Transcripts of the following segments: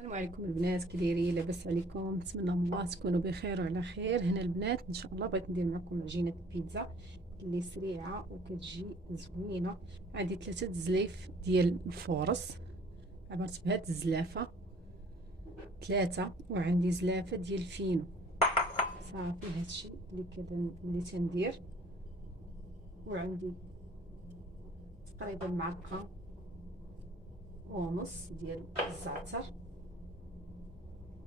السلام عليكم البنات، كي دايرين؟ لاباس عليكم؟ نتمنى من الله تكونوا بخير وعلى خير. هنا البنات ان شاء الله بغيت ندير معكم عجينه البيتزا اللي سريعه وكتجي زوينه. عندي 3 زلايف ديال الفورص، عبرت بهاد الزلافه 3، وعندي زلافه ديال الفينو. صافي هادشي اللي تندير. وعندي تقريبا معلقه ونص ديال الزعتر.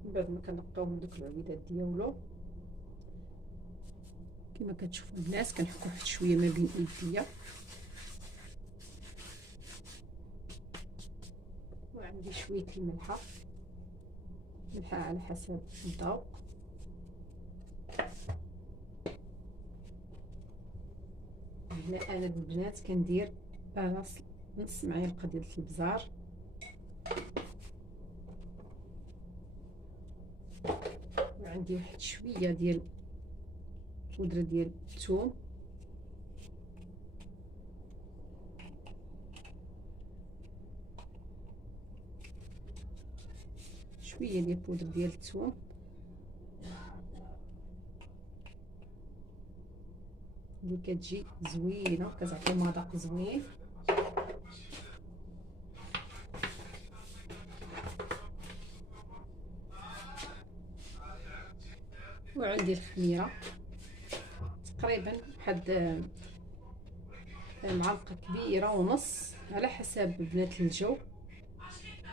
من بعد ما كنقطعو من دوك العويدات ديالو كما كتشوفوا الناس، كنحكو واحد شويه ما بين يديا. وعندي شويه الملحه على حسب الذوق. هنا انا البنات كندير نص معلقه ديال الابزار، وعندي واحد شويه ديال بودره ديال الثوم، شويه ديال بودره ديال الثوم، اللي كتجي زوينه كتعطي مذاق زوين. وعندي الخميره تقريبا واحد معلقه كبيره ونص على حسب بنات الجو.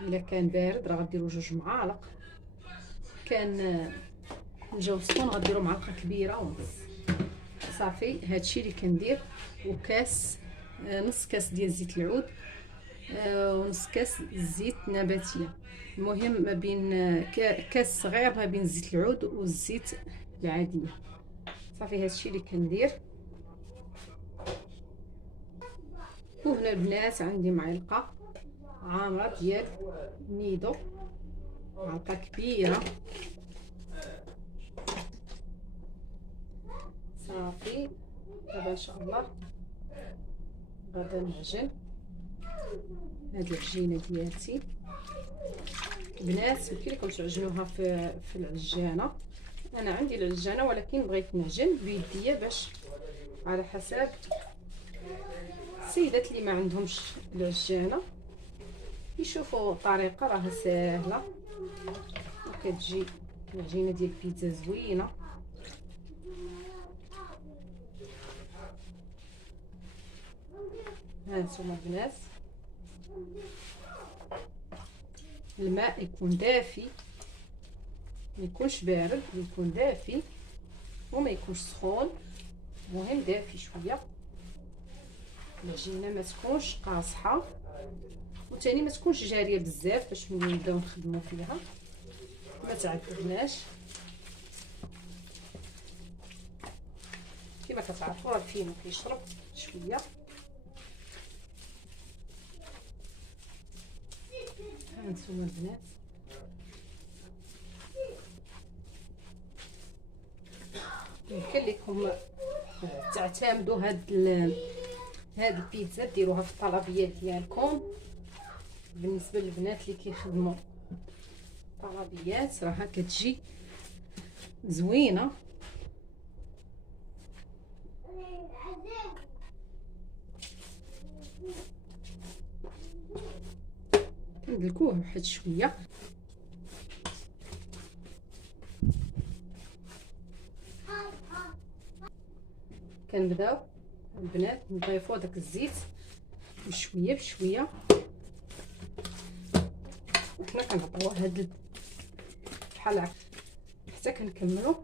الا كان بارد راه غديروا 2 معالق، كان الجو سخون غديروا معلقه كبيره ونص. صافي هادشي اللي كندير. وكاس نص كاس ديال زيت العود، ونص كاس زيت نباتيه. المهم ما بين كاس صغير ما بين زيت العود والزيت العاديه. صافي هادشي اللي كندير. وهنا البنات عندي معلقه عامره ديال نيدو، معلقه كبيره. صافي دابا ان شاء الله غادا نعجن هاد العجينه ديالتي. بنات يمكن لكم تعجنوها في العجانه. انا عندي العجانه ولكن بغيت نعجن بيديا باش على حساب السيدات اللي ما عندهمش العجانه يشوفوا طريقه راه ساهله وكتجي العجينه ديال البيتزا زوينه. ها نتوما البنات، الماء يكون دافي، ما يكونش بارد، يكون دافي وما يكونش سخون، مهم دافي شويه. العجينه ما تكونش قاصحه وثاني ما تكونش جاريه بزاف باش ملي نبداو نخدموا فيها ما تعذبناش. كما كتعرفوا راه الفينو كيشرب شويه. هانتوما البنات يمكن لكم تعتمدوا هاد البيتزا ديروها في الطلبيات ديالكم. بالنسبه للبنات اللي كيخدموا طلبيات راها كتجي زوينه. كندلكوه واحد شويه. كنبداو البنات نضيفوا داك الزيت بشويه بشويه، وحنا كنعطيوه هاد بحال هكا حتى كنكملوا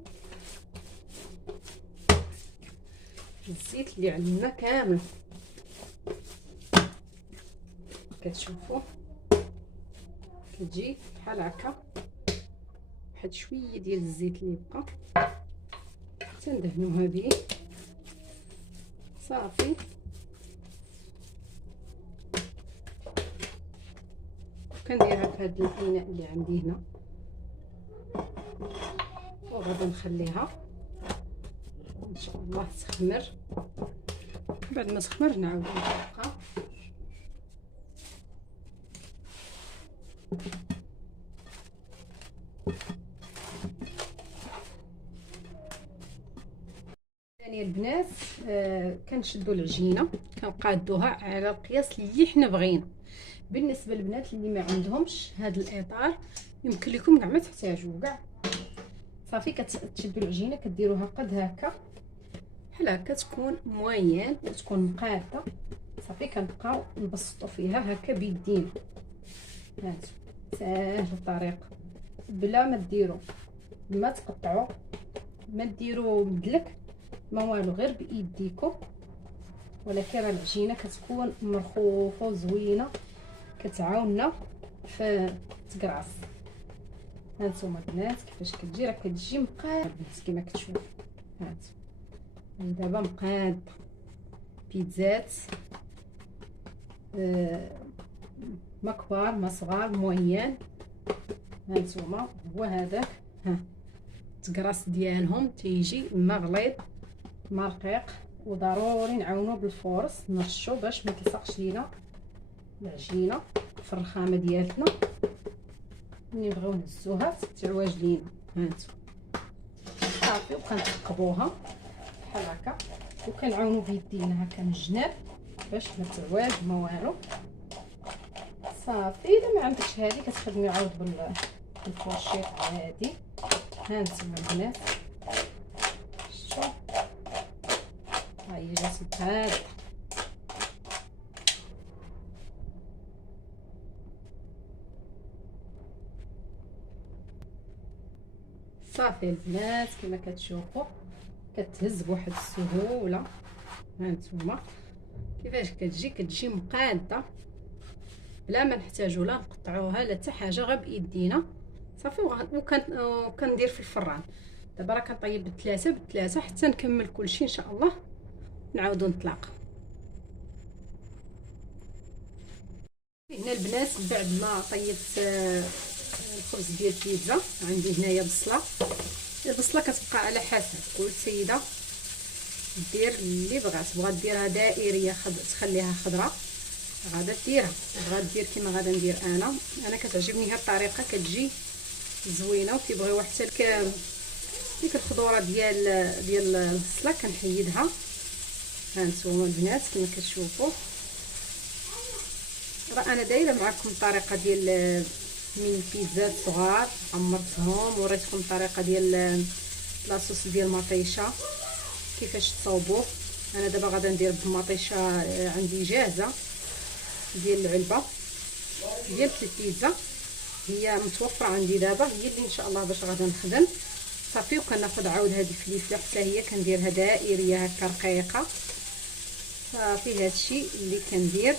الزيت اللي عندنا كامل. كتشوفوا كتجي بحال هكا واحد شويه ديال الزيت اللي بقى تندهنوها به. صافي كنديرها في هذا الاناء اللي عندي هنا وغادي نخليها ان شاء الله تخمر. بعد ما تخمر نعاود نطلقها. البنات كنشدوا العجينه كنقادوها على القياس اللي حنا بغينا. بالنسبه للبنات اللي ما عندهمش هذا الاطار يمكن لكم كاع ما تحتاجوه كاع. صافي كتشدوا العجينه كديروها قد هكا بحال هكا، تكون موين وتكون مقاده. صافي كنبقاو نبسطوا فيها هكا بيدينا. هانتو ساهل الطريقه بلا ما ديروا ما تقطعوا، ما ديروا مدلك ما والو، غير بايديكم. ولكن راه العجينه كتكون مرخوفه وزوينه كتعاوننا في التكراس. هانتوما البنات كيفاش كتجي، راه كتجي مقاده كما كتشوفوا. هانتو دابا مقاده بيتزات ما كبار ما صغار موين. هانتوما هو هذاك ها التكراس ديالهم تيجي ما غليظ ما رقيق، وضروري نعاونو بالفورس نرشو باش ما تلصقش لينا العجينه في الرخامه ديالتنا ملي نبغيو نهزوها تعواج لينا. هانتو صافي وكنثقبوها بحال هكا وكنعاونو بيدينا هكا من الجناب باش ما تعواج ما والو. صافي الا ما عندكش هذه كتخدمي عاود بالفورشيط عادي. هانتوما البنات شوف ها هي جات مقاده. صافي البنات كما كتشوفوا كتهز بواحد السهوله. هانتوما كيفاش كتجي مقاده بلا ما نحتاجو لا نقطعوها لا حتى حاجه، غير بايدينا. صافي وكندير في الفران. دابا راه كنطيب بالثلاثه حتى نكمل كلشي ان شاء الله نعاودو نتلاقى. هنا البنات بعد ما طيبت الخبز ديال البيتزا عندي هنايا بصله. البصله كتبقى على حسب كل سيده دير اللي بغات ديرها دائريه تخليها خضراء غادا ديرها، بغات دير كيما غادا ندير انا كتعجبني هاد الطريقه كتجي زوينه. وكيبغيوها حتى ديك الخضوره ديال البصله كنحيدها. هانتوما البنات كما كتشوفوا راه انا دايره معكم الطريقه ديال من البيتزات صغار عمرتهم وريتكم الطريقه ديال لاصوص ديال المطيشه كيفاش تصاوبوه. انا دابا غادا ندير بمطيشه عندي جاهزه ديال العلبه ديال البيتزا، هي متوفره عندي دابا، هي اللي ان شاء الله باش غادا نخدم. صافي وكناخذ عاود هذه الفليفله حتى هي كنديرها دائريه هكا رقيقه. صافي هادشي اللي كندير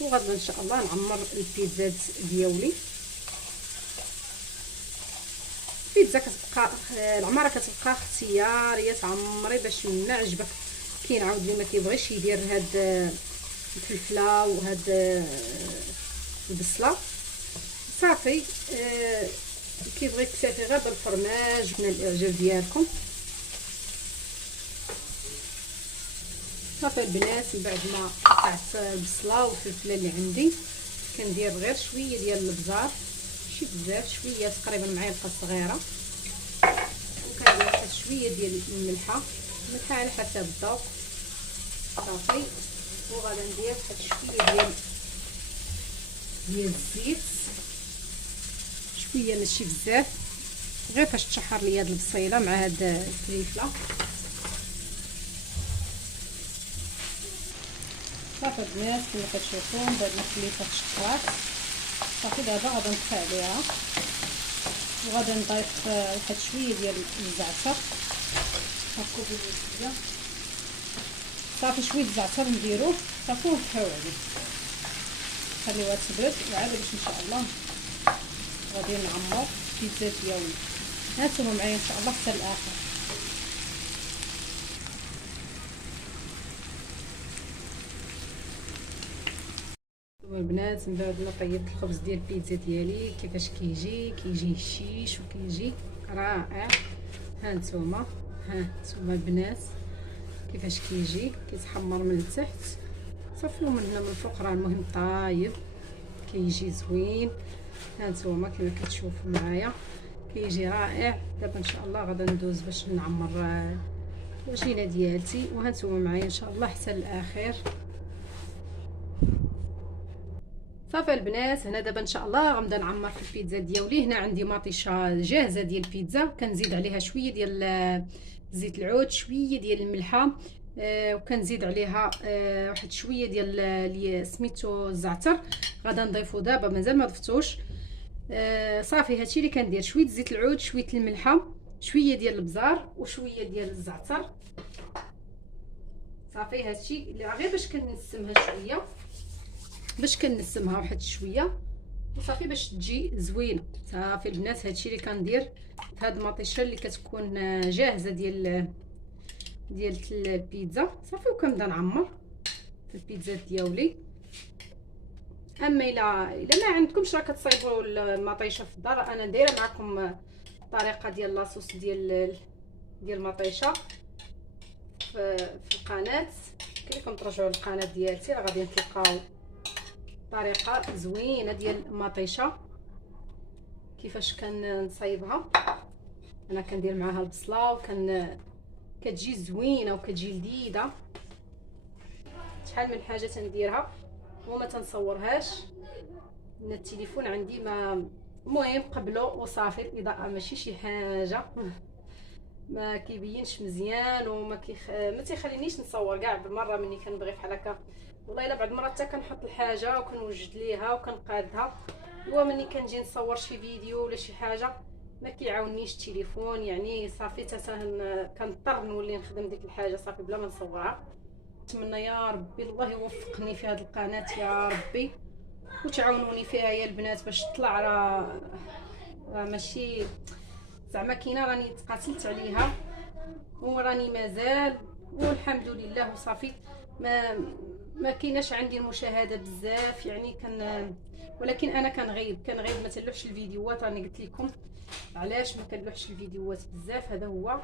وغادا ان شاء الله نعمر البيتزات ديالي. البيتزا كتبقى العماره كتبقى اختياريه تعمري باش ما عجبك. كاين عاود اللي ما كيبغيش يدير هاد الفلفله وهاد البصله. صافي كيبغي يكتفي غير بالفرماج من الاعجاب ديالكم. صافي البنات من بعد ما قطعت البصله والفلفله اللي عندي كندير غير شويه ديال الابزار، ماشي بزاف، شويه تقريبا معلقه صغيره، وكندير واحد شويه ديال الملحه على حسب الذوق. صافي وغادا ندير واحد شويه ديال الزيت، شويه ماشي بزاف، غير فاش تشحر لي هاد البصيله مع هاد الفليفله. صافي البنات كما كتشوفوا من بعد ما الفليفله تشحرات صافي دابا غادا نطفي عليها وغادا نضيف واحد شويه ديال الزعتر هاكو بالشويه. صافي شويه الزعتر نديروه صافي ونطفيو عليه خليوها تبرد وعاد باش ان شاء الله غادي نعمر البيتزا ديالنا. هانتوما معايا ان شاء الله حتى الاخر. البنات من بعد ما طيبت الخبز ديال البيتزا ديالي كيفاش كيجي هشيش وكيجي رائع. هانتوما البنات كيفاش كيتحمر من التحت صافي ومن هنا من الفوق راه المهم طايب كيجي زوين. هانتوما كما كتشوفوا معايا كيجي رائع. دابا ان شاء الله غادا ندوز باش نعمر العجينه ديالتي، وهانتوما معايا ان شاء الله حتى الاخر. صافي البنات، هنا دابا ان شاء الله غنبدا نعمر في البيتزا ديالي. هنا عندي مطيشه جاهزه ديال البيتزا، كنزيد عليها شويه ديال زيت العود، شويه ديال الملحه، وكنزيد عليها واحد شويه ديال اللي سميتو الزعتر. غادا نضيفو دابا، مازال ما ضفتوش. صافي هادشي اللي كندير، شويه زيت العود، شويه الملحه، شويه ديال البزار، وشويه ديال الزعتر. صافي هادشي اللي غير باش كنسمها شويه، باش كنسمها واحد شويه وصافي باش تجي زوينه. صافي البنات، هادشي اللي كندير في هاد المطيشه اللي كتكون جاهزه ديال البيتزا. صافي وكنبدا نعمر في البيتزا ديالي. اما الا ما عندكمش راه كتصايبوا المطيشه في الدار. انا دايره معكم الطريقه ديال لاصوص ديال المطيشه في القناه. كيفكم ترجعوا للقناه ديالتي، راه غادي تلقاو طريقه زوينه ديال المطيشه كيفاش كنصايبها. انا كندير معاها البصله كتجي زوينه وكتجي لذيذه. شحال من حاجه تنديرها وما تنصورهاش من التليفون عندي. ما المهم قبلوا وصافي. الاضاءه ماشي شي حاجه، ما كيبينش مزيان ما تيخلينيش نصور كاع بالمره ملي كنبغي بحال هكا. والله الا بعض المرات حتى كنحط الحاجه وكنوجد ليها وكنقادها، هو ملي كنجي نصور شي فيديو ولا شي حاجه ما كيعاونيش التليفون. يعني صافي كنضطر نولي نخدم ديك الحاجه صافي بلا ما نصورها. نتمنى يا ربي الله يوفقني في هذه القناه يا ربي، وتعاونوني فيها يا البنات باش تطلع. راه ماشي زعما كاينه راني تقاتلت عليها وراني مازال، والحمد لله وصافي. ما كايناش عندي المشاهده بزاف يعني ولكن انا كنغيب ما تلوحش الفيديوهات. راني قلت لكم علاش ما كنلوحش الفيديوهات بزاف. هذا هو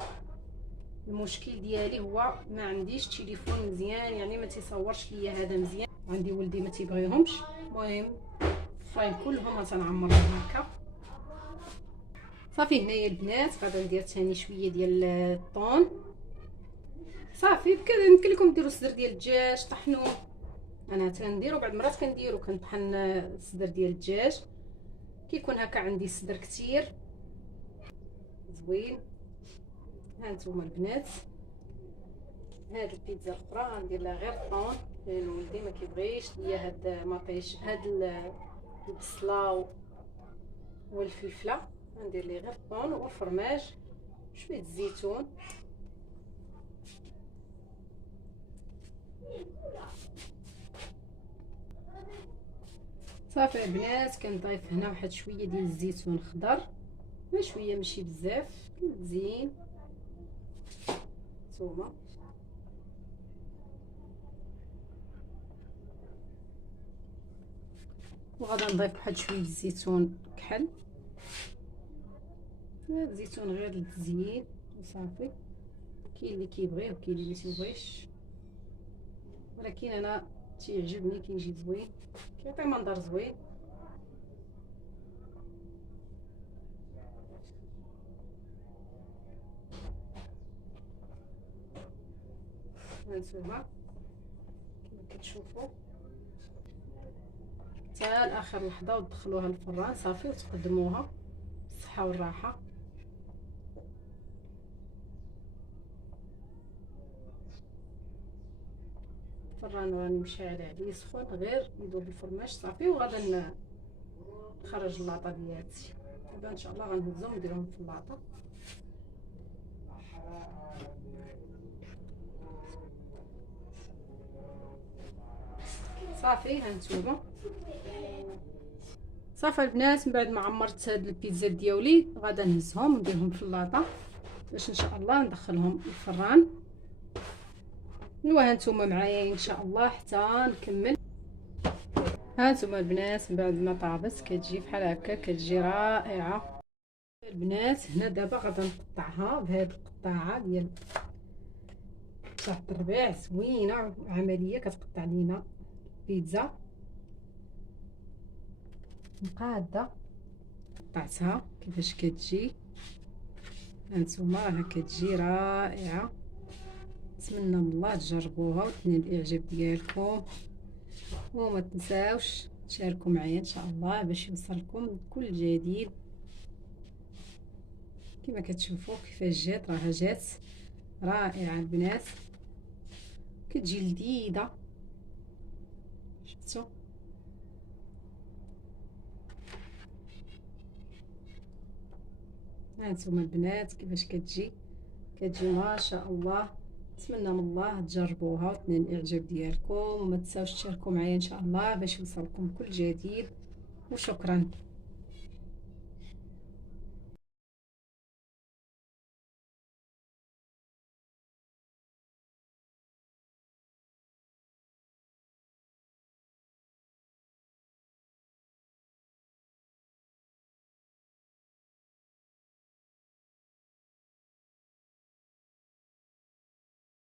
المشكل ديالي، هو ما عنديش تليفون مزيان، يعني ما تصورش ليا هذا مزيان. عندي ولدي ما تيبغيهمش. المهم فاين كلهم تنعمرهم هكا. صافي هنايا البنات غادا ندير ثاني شويه ديال الطون. صافي بكذا يمكن لكم ديروا صدر ديال الدجاج طحنوه. انا تنديرو بعض المرات كنطحن صدر ديال الدجاج كيكون هكا عندي صدر كتير زوين. ها نتوما البنات، هاد البيتزا الاخرى غندير لها غير طون لان ولدي ما كيبغيش ليا هاد مطيش هاد البصله والفلفله. غندير ليه غير طون والفرماج شويه الزيتون. صافي البنات كنضيف هنا واحد شويه ديال الزيتون الخضر، ما شويه ماشي بزاف، زين نتوما. وغادا نضيف واحد شويه الزيتون كحل، الزيتون غير للتزيين وصافي. كاين اللي كيبغيه وكاين اللي ما تيبغيش، ولكن انا تيعجبني كيجي زوين، كيعطي منظر زوين. هانتوما كما كتشوفوا حتى لاخر لحظه وتدخلوها للفران صافي وتقدموها بالصحه والراحه. الفران راني مشعل عليه سخون غير يذوب الفرماج صافي. وغادا نخرج اللاطه ديالتي دابا ان شاء الله غنهزهم نديرهم في اللاطه. صافي هانتوما. صافي البنات، من بعد ما عمرت هاد البيتزا ديالي غادا نهزهم ونديرهم في اللاطه باش ان شاء الله ندخلهم الفران. ايوا هانتوما معايا ان شاء الله حتى نكمل. هانتوما البنات من بعد ما طابت كتجي بحال هكا، كتجي رائعه البنات. هنا دابا غادا نقطعها بهاد القطاعه ديال قطعه الربيع زوينه عمليه، كتقطع لينا بيتزا مقاده. قطعتها كيفاش كتجي هانتوما، راه كتجي رائعه. نتمنى من الله تجربوها وتنال الاعجاب ديالكم، وما تنساوش تشاركوا معايا ان شاء الله باش يوصلكم كل جديد. كما كتشوفوا كيفاش جات، راها جات رائعه البنات، كتجي لذيذه. شفتوا هانتوما البنات كيفاش كتجي ما شاء الله. نتمنى من الله تجربوها وتنال الاعجاب ديالكم، وما تنساوش تشاركوا معايا ان شاء الله باش يوصلكم كل جديد. وشكرا.